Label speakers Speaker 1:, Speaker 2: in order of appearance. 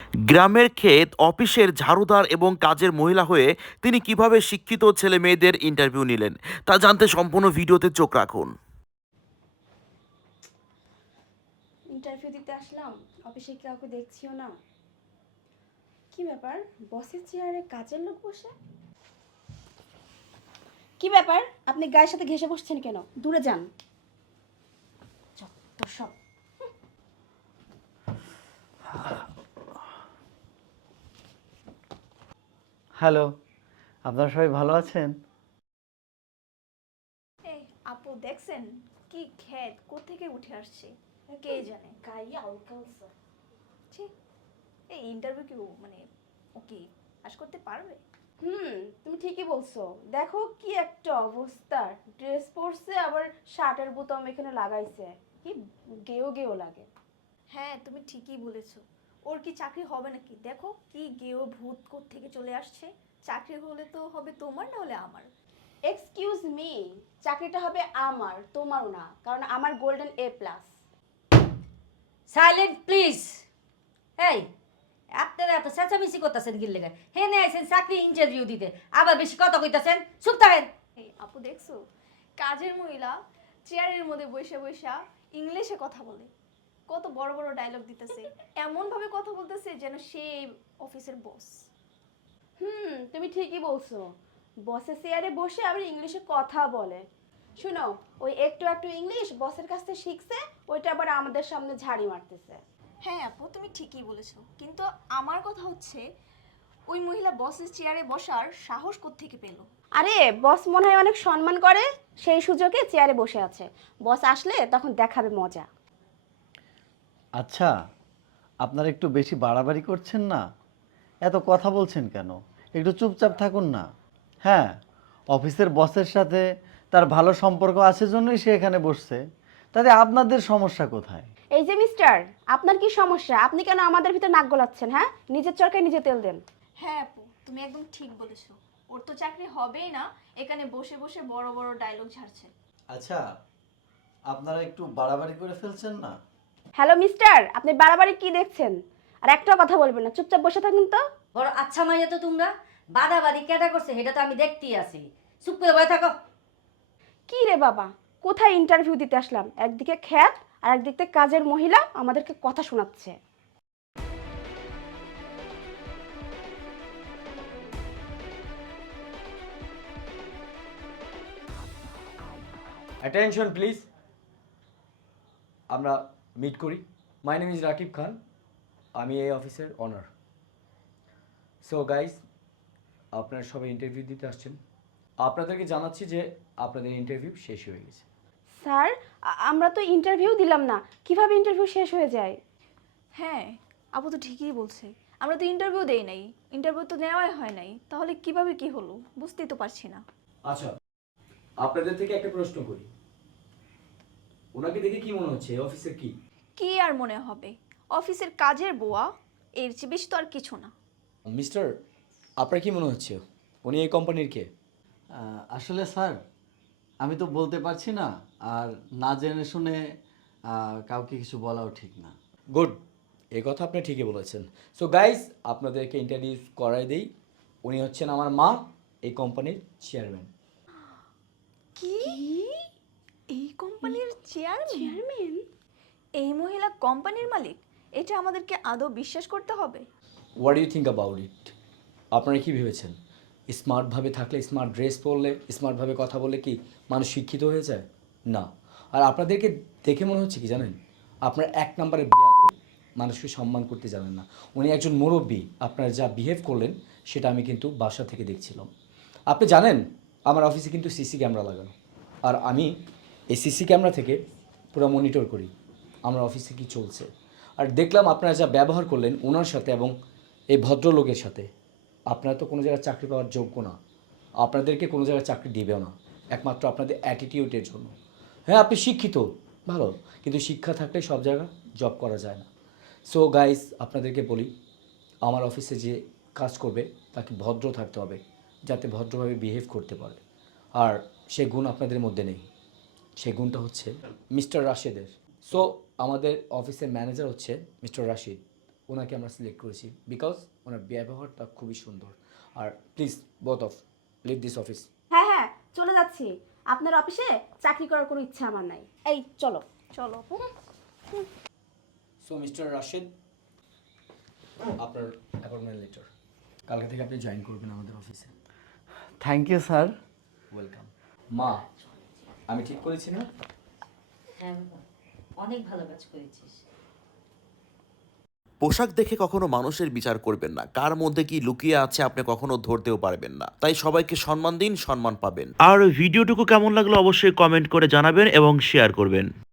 Speaker 1: গ্রামের ক্ষেত অফিসের ঝাড়ুদার এবং কাজের মহিলা হয়ে তিনি কিভাবে শিক্ষিত ছেলে মেয়েদের ইন্টারভিউ নিলেন তা জানতে সম্পূর্ণ ভিডিওতে চোখ রাখুন।
Speaker 2: ইন্টারভিউ দিতে আসলাম, অফিসে কাউকে দেখছিও না। কি ব্যাপার, বসের চেয়ারে কাজের লোক বসে? কি ব্যাপার, আপনি গায়ের সাথে ঘেঁষে বসছেন কেন? দূরে যান। যত সব।
Speaker 3: হ্যালো, আপনারা সবাই ভালো আছেন?
Speaker 4: এই আপু দেখছেন কি ক্ষেত কোত্থেকে উঠে আসছে কে জানে।
Speaker 2: গায়ে আলকালসা।
Speaker 4: ছি, এই ইন্টারভিউ কি মানে ও কি পাস করতে পারবে?
Speaker 2: তুমি ঠিকই বলছো। দেখো কি একটা অবস্থা, ড্রেস পরছে আবার শার্টের বোতাম এখানে লাগাইছে, কি গেও গেও লাগে।
Speaker 4: হ্যাঁ তুমি ঠিকই বলেছো, ওর কি চাকরি হবে নাকি? দেখো কি গেও ভূত থেকে চলে আসছে। চাকরি হলে তো হবে তোমার, না হলে আমার।
Speaker 2: এক্সকিউজ মি, চাকরিটা হবে আমার, তোমারও না, কারণ আমার গোল্ডেন A+।
Speaker 5: Silent please. এই আপনারা এত চেঁচামেচি করতেছেন কি লেগে? হেনে আইছেন চাকরি ইন্টারভিউ দিতে, আবার বেশি কথা কইতাছেন। চুপ থাকেন।
Speaker 4: এই আপু দেখছো, কাজের মহিলা চেয়ারের মধ্যে বসে বসে ইংলিশে কথা বলে, কত বড় বড় ডায়লগ দিতেছে, এমন ভাবে কথা বলতেছে যেন সে অফিসের বস।
Speaker 2: তুমি ঠিকই বলছো। বসের চেয়ারে বসে আবার ইংলিশে কথা বলে। শুনো, ওই একটু একটু ইংলিশ বসের কাছ থেকে শিখছে, ওইটা আবার আমাদের সামনে ঝাড়ি মারতেছে।
Speaker 4: হ্যাঁ আপু তুমি ঠিকই বলেছো, কিন্তু আমার কথা হচ্ছে ওই মহিলা বসের চেয়ারে বসার সাহস কোত্থেকে পেল?
Speaker 2: আরে বস মনে হয় অনেক সম্মান করে, সেই সুযোগে চেয়ারে বসে আছে। বস আসলে তখন দেখাবে মজা।
Speaker 3: আচ্ছা, আপনারা একটু বেশি বাড়াবাড়ি করছেন না? এত কথা বলছেন কেন? একটু চুপচাপ থাকুন না। হ্যাঁ, অফিসের বসের সাথে তার ভালো সম্পর্ক আছে জন্যই সে এখানে বসছে। তাতে আপনাদের সমস্যা কোথায়?
Speaker 2: এই যে মিস্টার, আপনার কি সমস্যা? আপনি কেন আমাদের ভিতর নাক গলাচ্ছেন? হ্যাঁ, নিজের চরকায় নিজে তেল দেন।
Speaker 4: হ্যাঁ আপু তুমি একদম ঠিক বলেছো, ওর তো চাকরি হবেই না, এখানে বসে বসে বড় বড় ডায়লগ ঝাড়ছে।
Speaker 3: আচ্ছা, আপনারা একটু বাড়াবাড়ি করে ফেলছেন না?
Speaker 2: হ্যালো মিস্টার, আপনি বাড়াবাড়ি কি দেখছেন? আর একটাও কথা বলবেন না, চুপচাপ বসে থাকুন তো।
Speaker 5: বড় আচ্ছা মাইয়া তো তোমরা, বাদাবাদি কেডা করছে সেটা তো আমি দেখতেই আছি। চুপ করে বসে থাকো।
Speaker 2: কি রে বাবা, কোথায় ইন্টারভিউ দিতে আসলাম, একদিকে খ্যাত আর একদিকে কাজের মহিলা আমাদেরকে কথা শোনাচ্ছে।
Speaker 6: অ্যাটেনশন প্লিজ, আমরা মিট করি। My name is Rakib Khan, আমি এই অফিসের অনার। সো গাইস, আপনারা সবাই ইন্টারভিউ দিতে আসছেন। আপনাদেরকে জানাচ্ছি যে আপনাদের ইন্টারভিউ শেষ হয়ে গেছে।
Speaker 2: স্যার, আমরা তো ইন্টারভিউ দিলাম না, কিভাবে ইন্টারভিউ শেষ হয়ে যায়?
Speaker 4: হ্যাঁ আপু তো ঠিকই বলছে, আমরা তো ইন্টারভিউ দেই নাই, ইন্টারভিউ তো নেওয়াই হয় নাই, তাহলে কিভাবে কি হলো বুঝতেই তো পারছি না।
Speaker 6: আচ্ছা, আপনাদের থেকে একটা প্রশ্ন করি, ওনাকে দেখে কি মনে হচ্ছে এই অফিসের কি?
Speaker 4: কি আর মনে হবে, অফিসের কাজের বুয়া, এর চেয়ে বেশি তো আর কিছু না।
Speaker 6: মিস্টার, আপনার কি মনে হচ্ছে উনি এই কোম্পানির কে?
Speaker 3: আসলে স্যার, আমি তো বলতে পারছি না, আর না জেনে শুনে কাউকে কিছু বলাও ঠিক না।
Speaker 6: গুড, এই কথা আপনি ঠিকই বলেছেন। সো গাইস, আপনাদেরকে ইন্ট্রোডিউস করাই দেই, উনি হচ্ছেন আমার মা, এই কোম্পানির চেয়ারম্যান।
Speaker 4: কি, এই কোম্পানির চেয়ারম্যান?
Speaker 2: চেয়ারম্যান?
Speaker 4: এই মহিলা কোম্পানির মালিক? এটা আমাদেরকে আদৌ বিশ্বাস করতে হবে?
Speaker 6: What you think about it? আপনারা কি ভেবেছেন স্মার্টভাবে থাকলে, স্মার্ট ড্রেস পরলে, স্মার্টভাবে কথা বললে কি মানুষ শিক্ষিত হয়ে যায়? না। আর আপনাদেরকে দেখে মনে হচ্ছে কি জানেন, আপনারা এক নম্বরের বেয়াদব, মানুষকে সম্মান করতে জানেন না। উনি একজন মুরব্বী, আপনারা যা বিহেভ করলেন সেটা আমি কিন্তু বাসা থেকে দেখছিলাম। আপনি জানেন আমার অফিসে কিন্তু সিসি ক্যামেরা লাগানো, আর আমি এই সিসি ক্যামেরা থেকে পুরো মনিটর করি আমার অফিসে কি চলছে। আর দেখলাম আপনারা যা ব্যবহার করলেন ওনার সাথে এবং এই ভদ্রলোকের সাথে, আপনারা তো কোনো জায়গায় চাকরি পাওয়ার যোগ্য না, আপনাদেরকে কোনো জায়গায় চাকরি দিবেও না, একমাত্র আপনাদের অ্যাটিটিউডের জন্য। হ্যাঁ আপনি শিক্ষিত, ভালো, কিন্তু শিক্ষা থাকলে সব জায়গায় জব করা যায় না। সো গাইস, আপনাদেরকে বলি, আমার অফিসে যে কাজ করবে তাকে ভদ্র থাকতে হবে, যাতে ভদ্রভাবে বিহেভ করতে পারে। আর সে গুণ আপনাদের মধ্যে নেই, সেই গুণটা হচ্ছে মিস্টার রাশেদের। সো আমাদের অফিসের ম্যানেজার হচ্ছে মিস্টার রাশিদ, ওনাকে আমরা সিলেক্ট করেছি বিকজ ওনার ব্যবহারটা খুবই সুন্দর। আর please both of leave this office.
Speaker 2: হ্যাঁ হ্যাঁ, চলে যাচ্ছি। আপনার অফিসে চাকরি করার কোনো ইচ্ছা আমার নাই। এই চলো।
Speaker 4: চলো আপু।
Speaker 6: সো মিস্টার রাশেদ, আপনার অ্যাপয়েন্টমেন্ট লেটার। কালকে থেকে আপনি জয়েন করবেন আমাদের অফিসে।
Speaker 3: Thank you sir.
Speaker 6: ওয়েলকাম। মা, আমি ঠিক করেছি না?
Speaker 5: হ্যাঁ বাবা, অনেক ভালো কাজ করেছিস।
Speaker 1: পোশাক দেখে কখনো মানুষের বিচার করবেন না, কার মধ্যে কি লুকিয়ে আছে আপনি কখনো ধরতেও পারবেন না। তাই সবাইকে সম্মান দিন, সম্মান পাবেন। আর ভিডিওটুকু কেমন লাগলো অবশ্যই কমেন্ট করে জানাবেন এবং শেয়ার করবেন।